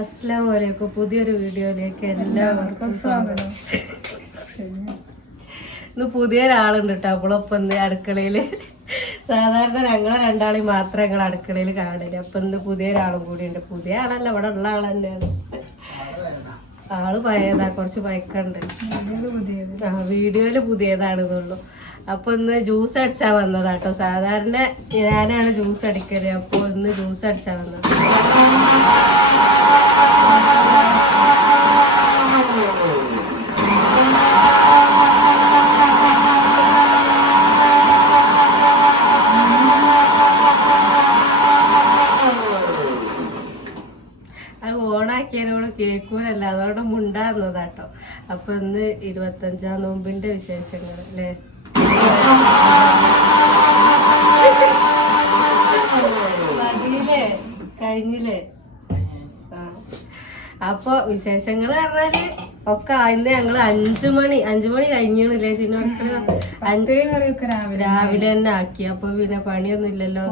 അസ്സാം വലൈക്കും പുതിയൊരു വീഡിയോയിലേക്ക് എല്ലാവർക്കും സ്വാഗതം. ഇന്ന് പുതിയൊരാളുണ്ട് കേട്ടോ അവളൊപ്പം ഇന്ന് അടുക്കളയിൽ. സാധാരണ ഞങ്ങളെ രണ്ടാളെയും മാത്രമേ ഞങ്ങൾ അടുക്കളയിൽ കാണില്ല അപ്പൊ ഇന്ന് പുതിയൊരാളും കൂടി ഉണ്ട് പുതിയ ആളല്ല ഇവിടെ ഉള്ള ആൾ തന്നെയാണ്. ആൾ പഴയതാ കുറച്ച് പയക്കുണ്ട് ആ വീഡിയോയിൽ പുതിയതാണെന്നുള്ളൂ. അപ്പൊ ഇന്ന് ജ്യൂസ് അടിച്ചാ വന്നതാ കേട്ടോ. സാധാരണ ഞാനാണ് ജ്യൂസ് അടിക്കൽ. അപ്പൊ ഇന്ന് ജ്യൂസ് അടിച്ചാ വന്നത്. അത് ഓണാക്കിയതിനോട് കേൾക്കൂലല്ല. അതോടെ മുണ്ടാകുന്നതാട്ടോ അപ്പൊ ഇന്ന് ഇരുപത്തഞ്ചാം നോമ്പിന്റെ വിശേഷങ്ങൾ അല്ലേ? കഴിഞ്ഞില്ലേ അപ്പൊ വിശേഷങ്ങൾ പറഞ്ഞാൽ ഒക്കെ അതിന്റെ ഞങ്ങൾ അഞ്ചു മണി അഞ്ചു മണി കഴിഞ്ഞില്ലേ ചിന്നോർക്ക് അഞ്ചു രാവിലെ രാവിലെ തന്നെ ആക്കി. അപ്പൊ പിന്നെ പണിയൊന്നും ഇല്ലല്ലോ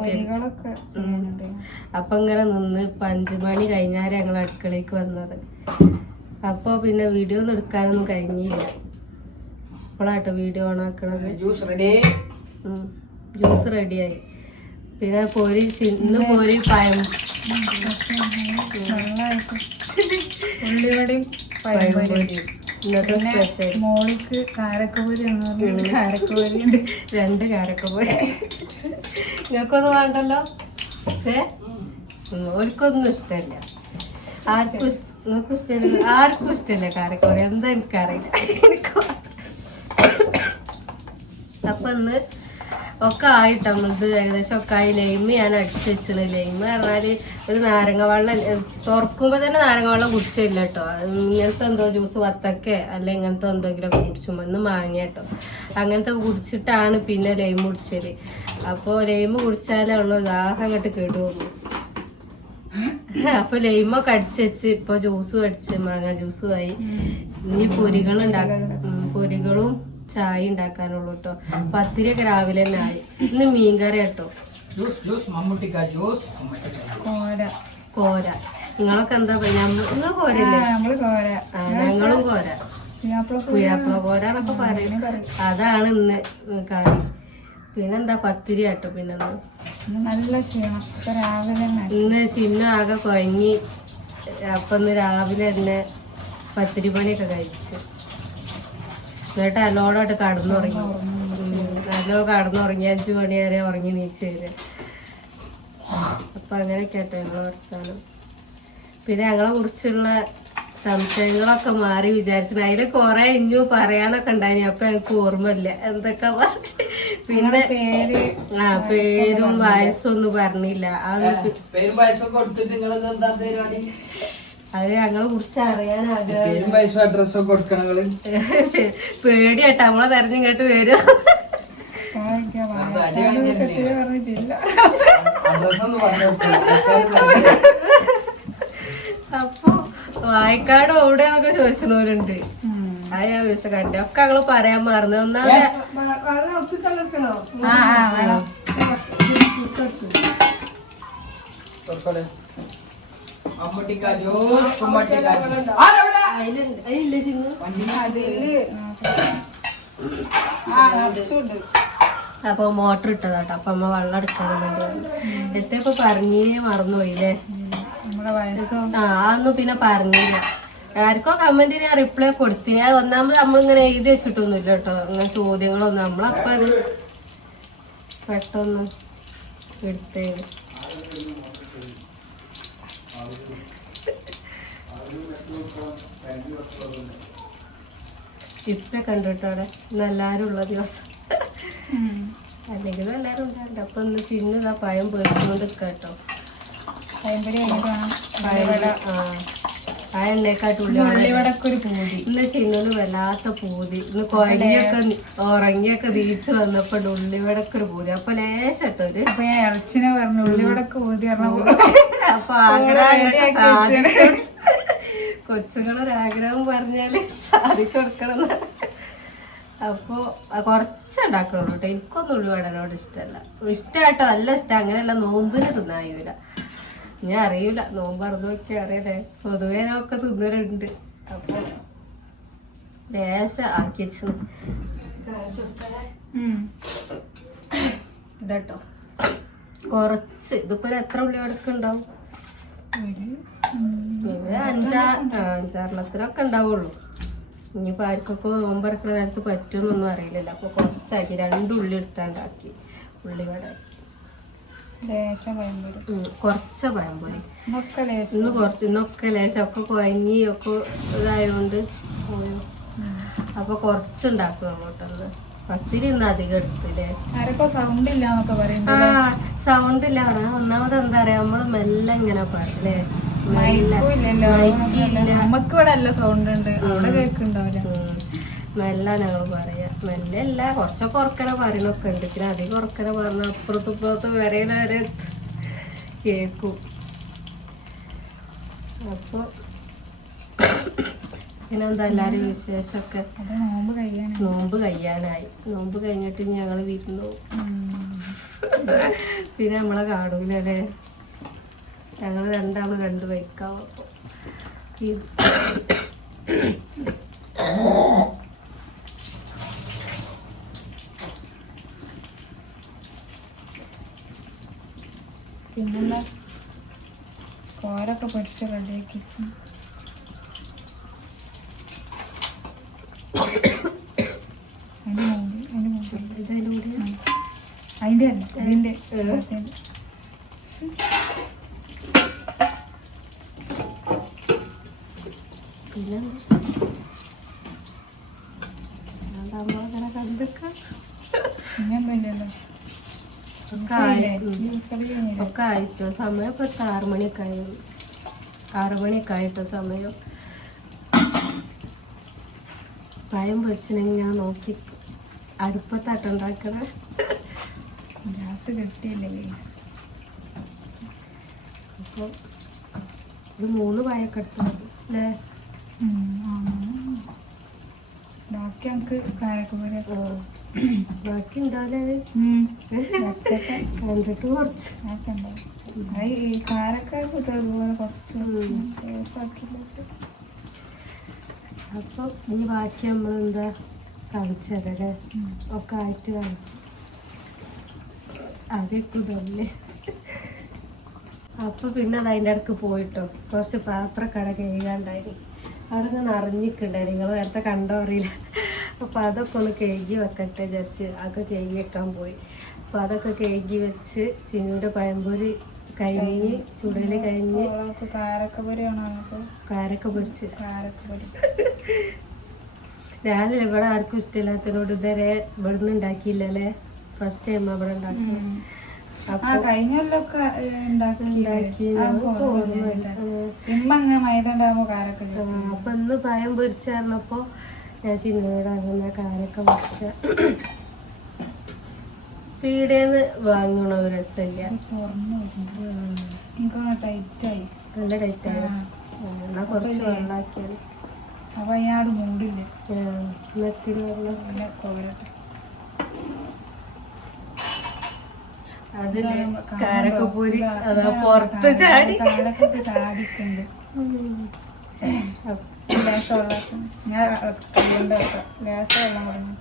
അപ്പൊ ഇങ്ങനെ നിന്ന് ഇപ്പൊ അഞ്ചു മണി കഴിഞ്ഞാൽ ഞങ്ങൾ അടുക്കളേക്ക് വന്നത്. അപ്പൊ പിന്നെ വീഡിയോ ഒന്നും എടുക്കാനൊന്നും കഴിഞ്ഞില്ല. ഇപ്പോഴാട്ടോ വീഡിയോ ഓൺ ആക്കണത്. ജ്യൂസ് റെഡി ജ്യൂസ് റെഡിയായി പിന്നെ പോരി ഇന്ന് പോരി പഴം ഉള്ളിവടയും ഇന്നത്തെ സ്പെഷ്യൽ മോളിക്ക് കാരക്കപൂരി എന്ന് പറഞ്ഞാൽ കാരക്കപ്പൊരി ഉണ്ട്. രണ്ട് കാരക്കപൂരി. നിങ്ങൾക്കൊന്നും വേണ്ടല്ലോ? പക്ഷേ ഓർക്കൊന്നും ഇഷ്ടമല്ല ആർക്കും ഇഷ്- നിങ്ങൾക്കും ഇഷ്ടമില്ല ആർക്കും ഇഷ്ടമില്ല കാരക്കപൂരി. എന്താ എനിക്കറിയില്ല. അപ്പൊ ഇന്ന് ഒക്കെ ആയിട്ട് നമ്മളിത് ഏകദേശം ഒക്കെ ആയി. ലൈമ് ഞാൻ അടിച്ചു വെച്ചിന് ലൈമ് പറഞ്ഞാൽ ഒരു നാരങ്ങ വെള്ളം തുറക്കുമ്പോ തന്നെ നാരങ്ങ വെള്ളം കുടിച്ചില്ല കേട്ടോ. ഇങ്ങനത്തെ എന്തോ ജ്യൂസ് വത്തക്കെ അല്ല ഇങ്ങനത്തെ എന്തെങ്കിലും ഒക്കെ കുടിച്ചുമ്പോ ഒന്ന് മാങ്ങ കേട്ടോ. അങ്ങനത്തെ കുടിച്ചിട്ടാണ് പിന്നെ ലൈമ് കുടിച്ചത് അപ്പോ ലൈമ് കുടിച്ചാലേ ഉള്ളൂ. ദാഹം അങ്ങോട്ട് കേടുവന്നു അപ്പൊ ലൈമൊക്കെ അടിച്ച് വെച്ച് ഇപ്പൊ ജ്യൂസും അടിച്ച് മാങ്ങ ജ്യൂസും ആയി. ഇനി പൊരികൾ ഉണ്ടാക്കും പൊരികളും ചായ ഉണ്ടാക്കാനുള്ളൂ കേട്ടോ പത്തിരിയൊക്കെ രാവിലെ തന്നെ ആയി. ഇന്ന് മീൻകറി കേട്ടോ കോര. കോര. നിങ്ങളൊക്കെ എന്താ പറയാ നിങ്ങൾ കോരല്ലേ ഞങ്ങളും കോര. പുയ്യാപ്പ കോര. എന്നൊക്കെ പറയും. അതാണ് ഇന്ന് കറി. പിന്നെന്താ പത്തിരി കേട്ടോ പിന്നെ നല്ല ക്ഷീണം. രാവിലെ ഇന്ന് ചിന്ന ആകെ കുഴങ്ങി അപ്പൊ ഇന്ന് രാവിലെ തന്നെ പത്തിരി പണിയൊക്കെ കഴിച്ചു. എന്നിട്ട് അലോടോട്ട് കടന്നുറങ്ങി അലോ നല്ലോ കടന്നുറങ്ങി അഞ്ച് മണി വരെ ഉറങ്ങി നീച്ച് വരെ അപ്പൊ അങ്ങനെയൊക്കെ ആട്ടോ ഞങ്ങളെ വർത്താനം. പിന്നെ ഞങ്ങളെ കുറിച്ചുള്ള സംശയങ്ങളൊക്കെ മാറി വിചാരിച്ചു അതിൽ കൊറേ ഇഞ്ഞു പറയാനൊക്കെ ഉണ്ടായിനി. അപ്പൊ എനിക്ക് ഓർമ്മയില്ല. എന്തൊക്കെ പിന്നെ പേര് ആ പേരും വയസ്സൊന്നും പറഞ്ഞില്ല. ആ പേരും വയസ്സൊക്കെ കൊടുത്തിട്ട് നിങ്ങൾ എന്താ പരിപാടി? അത് ഞങ്ങളെ കുറിച്ച് അറിയാൻ ആഗ്രഹം പേടിയാട്ടോ നമ്മളെ തെരഞ്ഞിങ്ങോട്ട് വരും. അപ്പൊ വായക്കാട് എവിടെയാന്നൊക്കെ ചോദിച്ചവരുണ്ട് അത് ഞാൻ കണ്ടു. ഒക്കെ ഞങ്ങൾ പറയാൻ മറന്നു. ഒന്നാമത് ആ ആ വേണം അതിലുണ്ട്. അതില്ല ചിങ്ങു? അതിൽ ആ അപ്പൊ മോട്ടർ ഇട്ടതാട്ടോ. അപ്പൊ അമ്മ വെള്ളം എടുക്കാൻ വേണ്ടി ഇപ്പൊ പറഞ്ഞേ മറന്നുപോയില്ലേ അതൊന്നും പിന്നെ പറഞ്ഞില്ല. ആർക്കോ കമന്റിന് ഞാൻ റിപ്ലൈ കൊടുത്തിന്. അത് ഒന്നാമത് നമ്മളിങ്ങനെ എഴുതി വെച്ചിട്ടൊന്നുമില്ല കേട്ടോ. അങ്ങനെ ചോദ്യങ്ങളൊന്നും. നമ്മളപ്പോ പെട്ടെന്ന് എടുത്തേ ഇപ്പൊക്കെ ഉണ്ട് കേട്ടോ അവിടെ ഇന്ന് എല്ലാരും ഉള്ള ദിവസം. അല്ലെങ്കിലും എല്ലാരും ഉണ്ടാവില്ല അപ്പൊ ഇന്ന് ചിന്നതാ പഴം പേർച്ചുകൊണ്ട് കേട്ടോ ഇന്ന് ചിന്നൽ വല്ലാത്ത പൂതി. ഇന്ന് കൊരങ്ങിയൊക്കെ ഉറങ്ങിയൊക്കെ തിരിച്ച് വന്നപ്പോ ഉള്ളിവടക്കൊരു പൂതി. അപ്പൊ ലേശട്ടോ ഒരു ഇറച്ചിനെ പറഞ്ഞു ഉള്ളിവടക്ക് പൂതി പറഞ്ഞ അപ്പൊ ആഗ്രഹം കൊച്ചുങ്ങളൊരാഗ്രഹം പറഞ്ഞാൽ സാധിച്ചെടുക്കണം കൊടുക്കണം എന്നാണ്. അപ്പൊ കുറച്ച് ഉണ്ടാക്കണുള്ളൂ കേട്ടോ. എനിക്കൊന്നും ഉള്ളിവടനോട് ഇഷ്ടമല്ല ഇഷ്ടമായിട്ടോ അല്ല ഇഷ്ടം. അങ്ങനെയല്ല നോമ്പിന് തിന്നായൂല ഞാൻ അറിയില്ല നോമ്പ് അറിഞ്ഞു നോക്കി അറിയട്ടെ പൊതുവേ ഒക്കെ തിന്നലുണ്ട്. അപ്പൊ ലേശം ആക്കി വെച്ചു. ഉം. കുറച്ച്. ഇതിപ്പോ എത്ര ഉള്ളി എടുക്കുണ്ടാവും ഒരു അഞ്ചാ അഞ്ചാറെണ്ണത്തിനൊക്കെ ഉണ്ടാവുള്ളൂ. ഇനിയിപ്പോ ആർക്കൊക്കെ നോമ്പറക്കുന്ന നേരത്ത് പറ്റുമെന്നൊന്നും അറിയില്ലല്ലോ. അപ്പൊ കുറച്ചാക്കി. രണ്ട് ഉള്ളി എടുത്താണ്ടാക്കി. ഉള്ളി വട ലേശം ഭയങ്കര ഉം, കുറച്ച് പഴംപൊരി ഇന്ന് കുറച്ച് ഇന്നൊക്കെ ലേശം. ഒക്കെ കുഴങ്ങി ഒക്കെ ഇതായതുകൊണ്ട് അപ്പൊ കുറച്ചുണ്ടാക്കും അങ്ങോട്ടൊന്ന്. പത്തിരി ഇന്ന് അധികം എടുത്തില്ലേ? സൗണ്ട് ഇല്ല ആ സൗണ്ട് ഇല്ല ഒന്നാമത് എന്താ പറയാ നമ്മൾ മെല്ലെ ഇങ്ങനെ പാടില്ലേ നമുക്ക് ഇവിടെ നല്ല സൗണ്ട് ഉണ്ട്. അവിടെ കേൾക്കുന്നുണ്ടാവില്ല. മെല്ല ഞങ്ങൾ പറയാ. മെല്ലെ അല്ല കുറച്ചൊക്കെ ഉറക്കനെ പറയണൊക്കെ ഉണ്ട്. പിന്നെ അധികം ഉറക്കനെ പറഞ്ഞ അപ്പുറത്ത് ഇപ്പുറത്ത് വരെ വരെ കേക്കും അപ്പൊ പിന്നെന്താ എല്ലാരും വിശേഷമൊക്കെ? നോമ്പ് കഴിയാൻ നോമ്പ് കഴിയാനായി. നോമ്പ് കഴിഞ്ഞിട്ട് ഞങ്ങൾ വീട്ടിൽ പോകും പിന്നെ നമ്മളെ കാണൂലല്ലേ? ഞങ്ങൾ രണ്ടാളും രണ്ട് ബൈക്കാവും പിന്നെന്താ? കോരൊക്കെ പൊരിച്ച് റെഡിയാക്കി വെച്ചു. അതിന്റെ മുമ്പ് അതിന്റെ മുമ്പ് ഇതതിന്റെ കൂടെ അതിന്റെ അല്ല ഇതിന്റെ അതിന്റെ. പിന്നെ അതാകുമ്പോ അങ്ങനെ കണ്ടിക്കാം ഒക്കെ ആയിട്ടോ? സമയം ഇപ്പൊ ആറു മണിയൊക്കെ ആയി. ആറു മണിയൊക്കെ ആയിട്ടോ സമയം? പഴം പൊരിച്ചിനെങ്കിൽ ഞാൻ നോക്കി അടുപ്പത്താട്ടുണ്ടാക്കണ ഗ്യാസ് കിട്ടിയില്ലേ? അപ്പോൾ ഒരു മൂന്ന് പായൊക്കെ എടുത്തു അല്ലേ. ബാക്കി നമുക്ക് കാരക്കുമര ആ. ബാക്കി ഉണ്ടാവില്ലേ കണ്ടിട്ട് കുറച്ച്. ഈ കാരക്കാർക്ക് ഇതുപോലെ കുറച്ച് ഉം. കേസാക്കിയിട്ട് അപ്പൊ ഇനി ബാക്കി നമ്മളെന്താ? കളിച്ചതല്ലേ ഒക്കെ ആയിട്ട് കളിച്ച്. അതിക്കുതല്ലേ അപ്പൊ പിന്നെ അത് അതിന്റെ ഇടയ്ക്ക് പോയിട്ടോ. കുറച്ച് പാത്രക്കട കഴുകാണ്ടായി. അവിടെ നിന്ന് അറിഞ്ഞിട്ടുണ്ടായി നിങ്ങൾ നേരത്തെ കണ്ടോ അറിയില്ല. അപ്പോൾ അതൊക്കെ ഒന്ന് കഴുകി വെക്കട്ടെ വിചാരിച്ച് അതൊക്കെ കഴുകി വെക്കാൻ പോയി. അപ്പോൾ അതൊക്കെ കഴുകി വെച്ച് ചിനിയുടെ പഴംപൊരി കഴിഞ്ഞ് ചുടൽ കഴിഞ്ഞ് കാരക്കപുരയാണോ നമുക്ക് കാരൊക്കെ പൊരിച്ച്. കാരക്കപുര. ഞാനില്ല ഇവിടെ ആർക്കും ഇഷ്ടമില്ലാത്തതിനോട് ഇതുവരെ ഇവിടുന്ന് ഉണ്ടാക്കിയില്ലല്ലേ? ഫസ്റ്റ് ടൈം അവിടെ ഉണ്ടാക്കി ആ കഴിഞ്ഞ. ഇമ്മ മൈദ ഉണ്ടാകുമ്പോ. അപ്പൊ ഇന്ന് പഴം പൊരിച്ചായിരുന്നപ്പോ ഞാൻ ചിന്നോട് അങ്ങനെ കാരൊക്കെ പൊരിച്ച പീടേന്ന് വാങ്ങണ ഒരു രസമില്ല. ടൈറ്റായി. നല്ല. എന്നാ കുറച്ച് വെള്ളാക്കിയാൽ അപ്പൊ അയാട് മൂടില്ല? നെത്തിരി വെള്ളം കോരട്ടെ അതിൽ കാരൊക്കെ പൊരി അതാ പുറത്ത് ചാടി. കാരക്കൊക്കെ ചാടിക്കുണ്ട് വെള്ളം ഞാൻ വെള്ളം പറഞ്ഞു.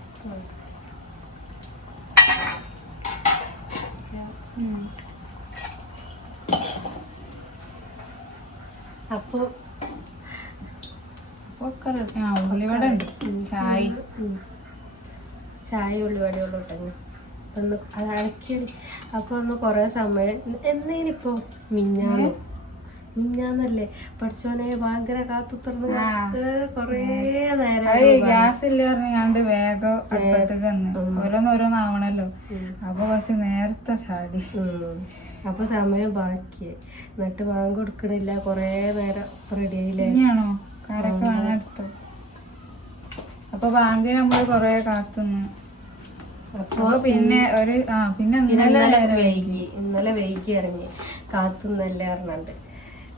അപ്പൊ ഒക്കെ. ആ ഉള്ളിവട ഉണ്ട്. ചായ. ചായ ഉള്ളിവട ഉള്ളു കേട്ടോ ഒന്ന് അത് അടക്കി അപ്പൊ ഒന്ന് കൊറേ സമയം എന്നേനിപ്പോ മിഞ്ഞാന്ന്? മിഞ്ഞാന്നല്ലേ? പഠിച്ചോനെ ഭയങ്കര കാത്തു തുറന്ന്. കൊറേ നേരം ഗ്യാസ് ഇല്ല പറഞ്ഞാണ്ട് വേഗം അടുപ്പത്തേക്ക് വന്ന് ഓരോന്ന് ഓരോന്ന് ആവണല്ലോ അപ്പൊ കുറച്ച് നേരത്തെ ചാടി. അപ്പൊ സമയം ബാക്കി. എന്നിട്ട് വാങ്ങി കൊടുക്കണില്ല. കൊറേ നേരം റെഡി ആയില്ലേ ഇനിയാണോ? കാരൊക്കെ വേണം എടുത്തു. അപ്പൊ ബാങ്കിന് നമ്മൾ കൊറേ കാത്തുന്നു. അപ്പൊ പിന്നെ ഒരു ആ പിന്നെ ഇന്നലെ വൈകി. ഇന്നലെ വൈകി ഇറങ്ങി. കാത്തുന്നല്ലേ പറഞ്ഞിട്ട്.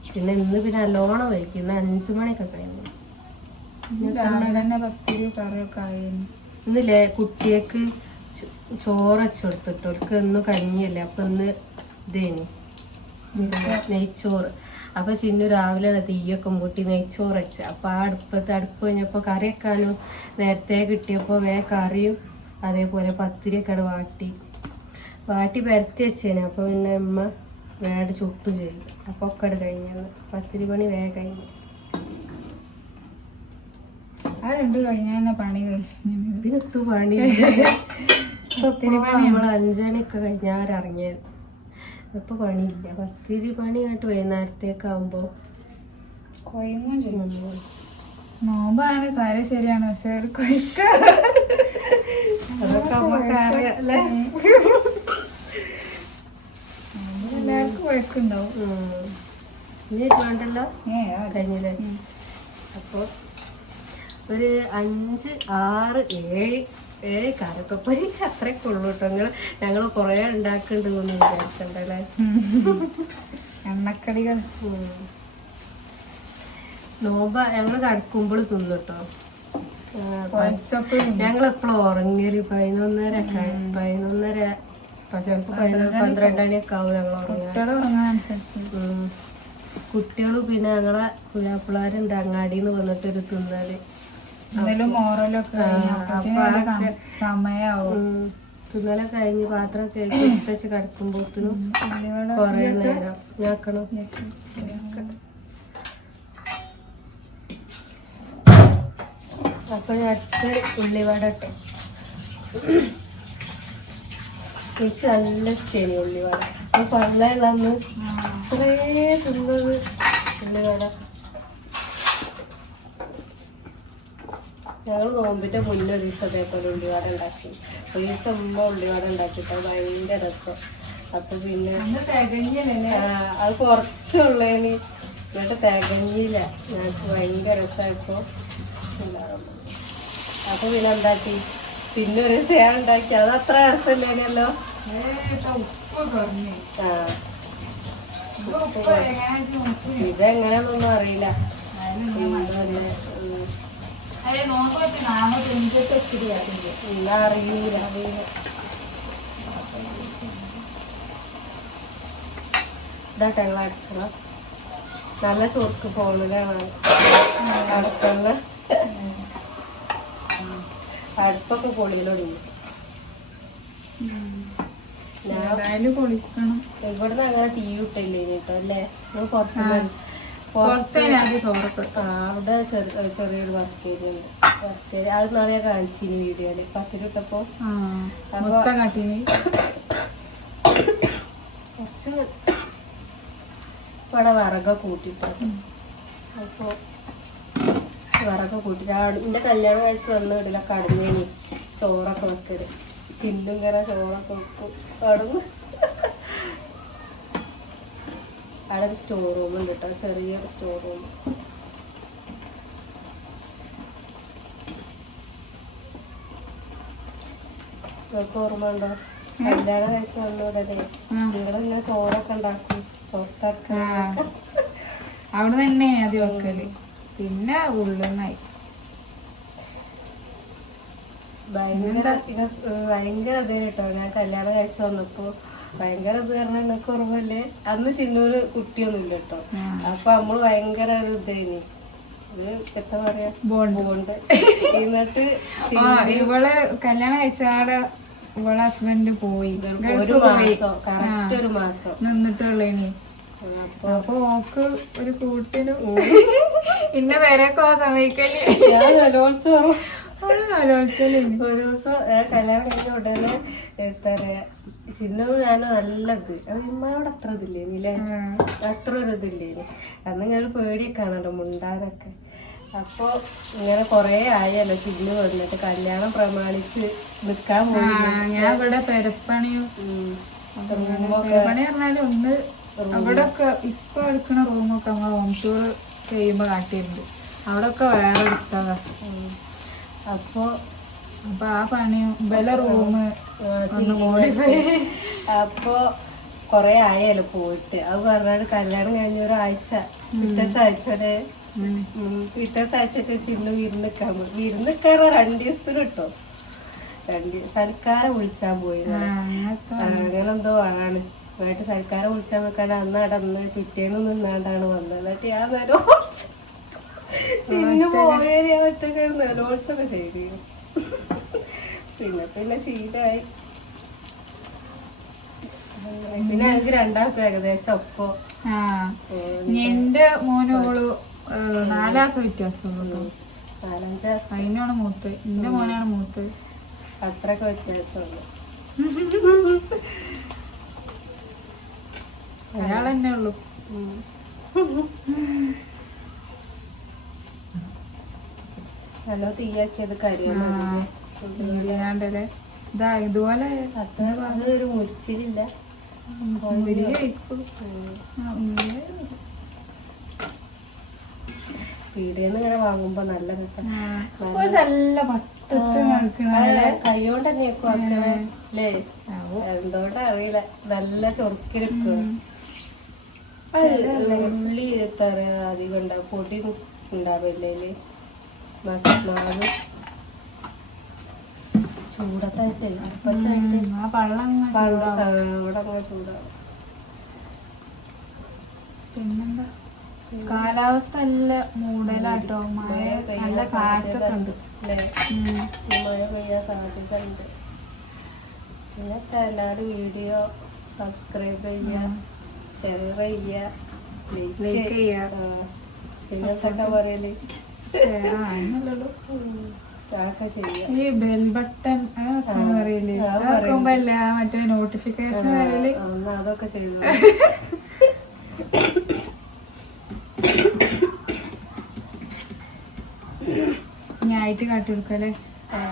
പിന്നെ ഇന്ന് പിന്നെ നല്ലോണം വൈകി. ഇന്ന് അഞ്ചു മണിയൊക്കെ കഴിഞ്ഞു. പത്തിരി കറിയൊക്കെ ആയിരുന്നു. ഇന്നില്ലേ കുട്ടിയേക്ക് ചോറ് വെച്ച് കൊടുത്തിട്ട് അവർക്ക് ഇന്ന് കഞ്ഞിയല്ലേ. അപ്പൊ ഇന്ന് ഇതേനു. നെയ്ച്ചോറ്. അപ്പൊ ചിന്നു രാവിലെ തീയൊക്കെ മുട്ടി നെയ്ച്ചോറ് വെച്ച്. അപ്പൊ ആ അടുപ്പത്ത് അടുപ്പ് കഴിഞ്ഞപ്പോ കറി വെക്കാനും നേരത്തെ കിട്ടിയപ്പോ വേ കറിയും അതേപോലെ പത്തിരിയൊക്കെ അവിടെ വാട്ടി. വാട്ടി പരത്തി വെച്ചേനെ. അപ്പോൾ പിന്നെ അമ്മ വേണ്ട ചുട്ടും ചെയ്തു. അപ്പോൾ ഒക്കെ അവിടെ കഴിഞ്ഞത് പത്തിരി പണി വേഗം കഴിഞ്ഞു. ആ രണ്ട് കഴിഞ്ഞാൽ പണി കഴിഞ്ഞു. ഇതിനൊത്തു പണി നമ്മൾ അഞ്ചണിയൊക്കെ കഴിഞ്ഞാൽ ഇറങ്ങിയത്. ഇപ്പൊ പണിയില്ല. പത്തിരി പണി ആയിട്ട് വൈകുന്നേരത്തേക്ക് ആവുമ്പോ കൊയങ്ങും ചെയ്യും. നോമ്പാണ് കാര്യം ശരിയാണ്. പക്ഷെ കൊയ്ക്ക. അതൊക്കെ നമുക്ക് അറിയാം അല്ലേ? എല്ലാവർക്കും വഴക്കുണ്ടാവും. ഇനി വേണ്ടല്ലോ കഴിഞ്ഞില്ലേ? അപ്പോൾ ഒരു അഞ്ച് ആറ് ഏഴ് ഏഴ് കരക്കപ്പൊരി അത്രയൊക്കെ ഉള്ളൂ കേട്ടോ. നിങ്ങൾ ഞങ്ങൾ കുറേ ഉണ്ടാക്കുന്നുണ്ടെന്ന് വിചാരിച്ചിട്ടുണ്ടല്ലേ? എണ്ണക്കടികൾ. നോമ്പ ഞങ്ങൾ കടക്കുമ്പോൾ തിന്നു കേട്ടോ. ഞങ്ങൾ എപ്പോഴും ഉറങ്ങിയൊരു പതിനൊന്നര ഒക്കെ പതിനൊന്നര പന്ത്രണ്ടണി പതിനൊന്ന് മണിയൊക്കെ ആവും ഞങ്ങൾ ഉറങ്ങാൻ. കുട്ടികൾ ഉറങ്ങാനനുസരിച്ച്. ഉം. പിന്നെ ഞങ്ങളെ പുഴാപ്പിള്ളാരുണ്ട് അങ്ങാടിന്ന് വന്നിട്ട് ഒരു തിന്നാൽ. തിന്നലെ കഴിഞ്ഞ് പാത്രം കേക്ക് എടുത്തുവെച്ച് കിടക്കുമ്പോത്തിനും കൊറേ നേരം. ഞാക്കണം അപ്പൊ ഞാൻ അടുത്ത ഉള്ളിവട ഇട്ടു. എനിക്ക് നല്ല ഇഷ്ടമാണ് ഉള്ളിവട അപ്പോൾ പള്ളയിലന്ന് കുറേ തിന്നത് ഉള്ളിവട ഞങ്ങൾ നോമ്പിന്റെ മുന്നേ ഒരു ദിവസം അതേപോലെ ഉള്ളിവട ഉണ്ടാക്കി. ഒരു ദിവസം മുമ്പ് ഉള്ളിവട ഉണ്ടാക്കിയിട്ട് ഭയങ്കര രസം. അപ്പൊ പിന്നെ അത് കുറച്ചുള്ളതിന് എന്നിട്ട് തികഞ്ഞില്ല. ഞങ്ങൾക്ക് ഭയങ്കര രസമായപ്പോ ഉണ്ടാകുന്നു അപ്പൊ പിന്നെ എന്താക്കി പിന്നെ ഒരു സേവ ഉണ്ടാക്കി. അത് അത്ര രസമില്ലേനല്ലോ? ഇതെങ്ങനെയാണെന്നൊന്നും അറിയില്ല. നല്ല ചുർക്ക് ഫോണിലാണ് അടുക്കള എന്തായാലും പൊളിക്കണം ഇവിടുന്ന് അങ്ങനെ തീ വിട്ടില്ലേ കേട്ടോ അല്ലേ? പുറത്തേ അവിടെ ചെറിയൊരു വർക്ക് ഏരിയ വർക്ക് ഏരിയ അത് നാളെ ഞാൻ കാണിച്ചിന് വീഡിയോയിൽ. പത്ത് രൂപപ്പോ കുറച്ച് ഇവിടെ വിറകൊക്കെ കൂട്ടിട്ടു അപ്പൊ വിറകൊക്കെ കൂട്ടിട്ട് എന്റെ കല്യാണം കഴിച്ച് വന്ന വീട്ടിലൊക്കെ കടന്നേനി ചോറൊക്കെ വെക്കൽ. ചില്ലും കറ ചോറൊക്കെ വെക്കും. കടന്ന് അവിടെ ഒരു സ്റ്റോർ റൂം ഉണ്ട് കേട്ടോ ചെറിയൊരു സ്റ്റോർ റൂം നിങ്ങൾക്ക് ഓർമ്മ ഉണ്ടോ? കല്യാണം കഴിച്ച് വന്ന ഉടനെ നിങ്ങളിങ്ങനെ ചോറൊക്കെ ഉണ്ടാക്കും. പുറത്തൊക്കെ അവിടെ തന്നെ ആദ്യം വെക്കൽ. പിന്നെ ഉള്ളുന്നായി. ഭയങ്കര ഭയങ്കര ഇത് കേട്ടോ. ഞാൻ കല്യാണം കഴിച്ച് വന്നപ്പോ ഭയങ്കര ഇത് കാരണം എന്നൊക്കെ ഓർമ്മല്ലേ അന്ന് ചിന്നൂര് കുട്ടിയൊന്നുമില്ല കേട്ടോ. അപ്പൊ നമ്മൾ ഭയങ്കര ഒരു ഇതേനി. ഇത് എന്താ പറയാ? ബോണ്ട്. ബോണ്ട്. എന്നിട്ട് ഇവൾ കല്യാണം കഴിച്ചാടെ ഇവളെ ഹസ്ബൻഡ് പോയി. ഒരു മാസം കറക്റ്റ് ഒരു മാസം. നിന്നിട്ടുള്ളേനി. അപ്പൊ ഓക്ക് ഒരു കൂട്ടിന് ഇന്ന പേരൊക്കെ ആ സമയക്കല്ലേ? ഞാൻ അവൾ ഒരു ദിവസം കല്യാണം കഴിഞ്ഞ ഉടനെ എന്താ പറയാ ചിന്നവും ഞാനും നല്ലത് ഇമ്മാനോട് അത്ര ഇതില്ലേനില്ലേ അത്ര ഒരു ഇതില്ലേനി. അന്ന് ഞാൻ പേടിയൊക്കെ ആണല്ലോ മുണ്ടാനൊക്കെ. അപ്പൊ ഇങ്ങനെ കൊറേ ആയല്ലോ ചിന്നു വന്നിട്ട് കല്യാണം പ്രമാണിച്ച് നിക്കാൻ പോയി ഞാൻ ഇവിടെ പെരപ്പണിയും. പെരപ്പണി പറഞ്ഞാൽ ഒന്ന് അവിടെ ഒക്കെ ഇപ്പൊ എടുക്കണ റൂമൊക്കെ നമ്മൾ ഹോം ടൂർ ചെയ്യുമ്പോ കാട്ടിയിട്ടുണ്ട്. അവിടെ ഒക്കെ വേറെ എടുത്തതാ. അപ്പോ അപ്പൊ ആ പണി ഇവലെ റൂമ് അപ്പൊ കൊറേ ആയല്ലോ പോയിട്ട്. അത് പറഞ്ഞാൽ കല്യാണം കഴിഞ്ഞ ഒരാഴ്ച. പിറ്റത്തെ ആഴ്ചനെ. ചിന്ന പിറ്റത്തെ ആഴ്ചയൊക്കെ ചിന്നു വിരുന്നിക്കാൻ പോയി വിരുന്നിക്കാറ രണ്ടു ദിവസത്തിന് കിട്ടോ? രണ്ടു സൽക്കാരം വിളിച്ചാൻ പോയി. അങ്ങനെ എന്തോ ആണ്. വീട്ടിൽ സൽക്കാരം വിളിച്ചാൽ നിൽക്കാണ്ട് അന്ന് അടന്ന് പിറ്റേന്ന് നിന്നാണ്ടാണ് വന്നത്. എന്നിട്ട് ഞാൻ നേരം ചിന്നു പോയാൽ ഞാൻ ഒറ്റയ്ക്ക് പിന്നെ പിന്നെ ശീലമായി പിന്നെ എനിക്ക് രണ്ടാൾക്കും ഏകദേശം ഒപ്പോ. എന്റെ മോനോൾ വ്യത്യാസം നാലാസം വ്യത്യാസമുള്ളൂ നാലഞ്ച് ദിവസം അതിനാണ് മൂത്ത്. എന്റെ മോനാണ് മൂത്ത്. അത്രയൊക്കെ വ്യത്യാസമുള്ളു. അയാൾ തന്നെ ഉള്ളു നല്ല തീയാക്കിയത് കരിയാണ് ഇല്ലാണ്ടല്ലേ. ഇതാ ഇതുപോലെ അത്ര അത് ഒരു മുരിച്ചിലില്ല പീടിയെന്ന് ഇങ്ങനെ വാങ്ങുമ്പോ നല്ല രസം. നല്ല കൈയോണ്ട് തന്നെയൊക്കെ അറിയില്ല നല്ല ചൊറുക്കിരിക്കും ഉള്ളി തറ അധികം ഉണ്ടാവും പൊടി ഉണ്ടാവില്ലേ മാവ് ചൂടത്തായിട്ടേ ചൂടാവും. പിന്നെന്താ? കാലാവസ്ഥ നല്ല മൂടലാട്ടോ മഴ നല്ല കാറ്റൊക്കെ ഉണ്ട്. മഴ പെയ്യാൻ സാധ്യത ഉണ്ട്. പിന്നെ എല്ലാവരും വീഡിയോ സബ്സ്ക്രൈബ് ചെയ്യുക. ഷെയർ ചെയ്യുക ലൈക്ക് ചെയ്യുക. പിന്നെ എന്തൊക്കെ പറയൽ? ഈ ബെൽ ബട്ടൺ പറയില്ലേ ആ, അതാക്കുമ്പോ മറ്റേ നോട്ടിഫിക്കേഷൻ അന്ന് അതൊക്കെ ചെയ്തു ഞായിട്ട് കാട്ടി കൊടുക്കല്ലേ?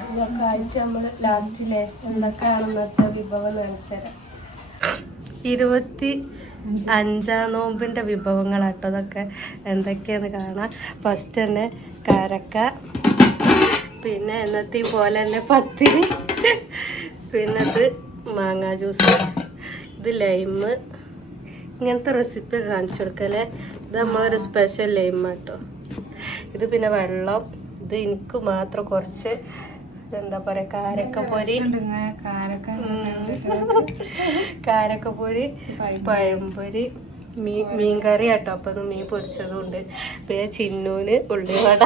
ഇതൊക്കെ ആയിട്ട് നമ്മൾ ലാസ്റ്റിലെ എന്തൊക്കെയാണെന്നൊക്കെ വിഭവം കാണിച്ചുതരാം ഇരുപത്തി അഞ്ചാം നോമ്പിന്റെ വിഭവങ്ങളാട്ടോ അതൊക്കെ. എന്തൊക്കെയാന്ന് കാണാം. ഫസ്റ്റ് തന്നെ കരക്ക പിന്നെ എന്നത്തെ പോലെ തന്നെ പത്തിരി പിന്നെ ഇത് മാങ്ങാ ജ്യൂസ് ഇത് ലൈമ് ഇങ്ങനത്തെ റെസിപ്പി കാണിച്ചു കൊടുക്കല്ലേ? ഇത് നമ്മളൊരു സ്പെഷ്യൽ ലൈം കേട്ടോ ഇത് പിന്നെ വെള്ളം. ഇത് എനിക്ക് മാത്രം കുറച്ച് എന്താ പറയാ കാരക്കപ്പൊരി കാരക്കപ്പൊരി പഴംപൊരി മീൻ മീൻകറി കേട്ടോ. അപ്പൊ അത് മീൻ പൊരിച്ചതും ഉണ്ട് പിന്നെ ചിന്നൂന് ഉള്ളിവട.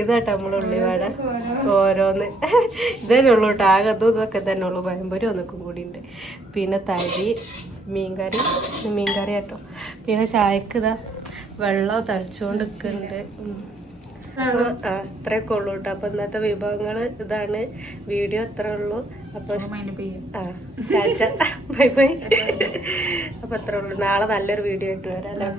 ഇതാട്ടോ നമ്മൾ ഉള്ളിവട. ഓരോന്ന്. ഇതന്നെ ഉള്ളൂ കേട്ടോ. ആകത്തും ഇതൊക്കെ തന്നെ ഉള്ളൂ. പഴംപൊരി ഒന്നൊക്കെ കൂടി ഉണ്ട് പിന്നെ തരി മീൻകറി ഇത് മീൻകറി കേട്ടോ. പിന്നെ ചായക്ക് ഇതാ വെള്ളം തളിച്ചുകൊണ്ട് നിൽക്കുന്നുണ്ട്. ആ ഇത്രയൊക്കെ ഉള്ളൂ കേട്ടോ അപ്പൊ ഇന്നത്തെ വിഭവങ്ങൾ ഇതാണ്. വീഡിയോ ഇത്ര ഉള്ളൂ. അപ്പൊ ആ ബൈ ബൈ. അപ്പൊ അത്ര ഉള്ളൂ. നാളെ നല്ലൊരു വീഡിയോ ആയിട്ട് വരാം അല്ലേ.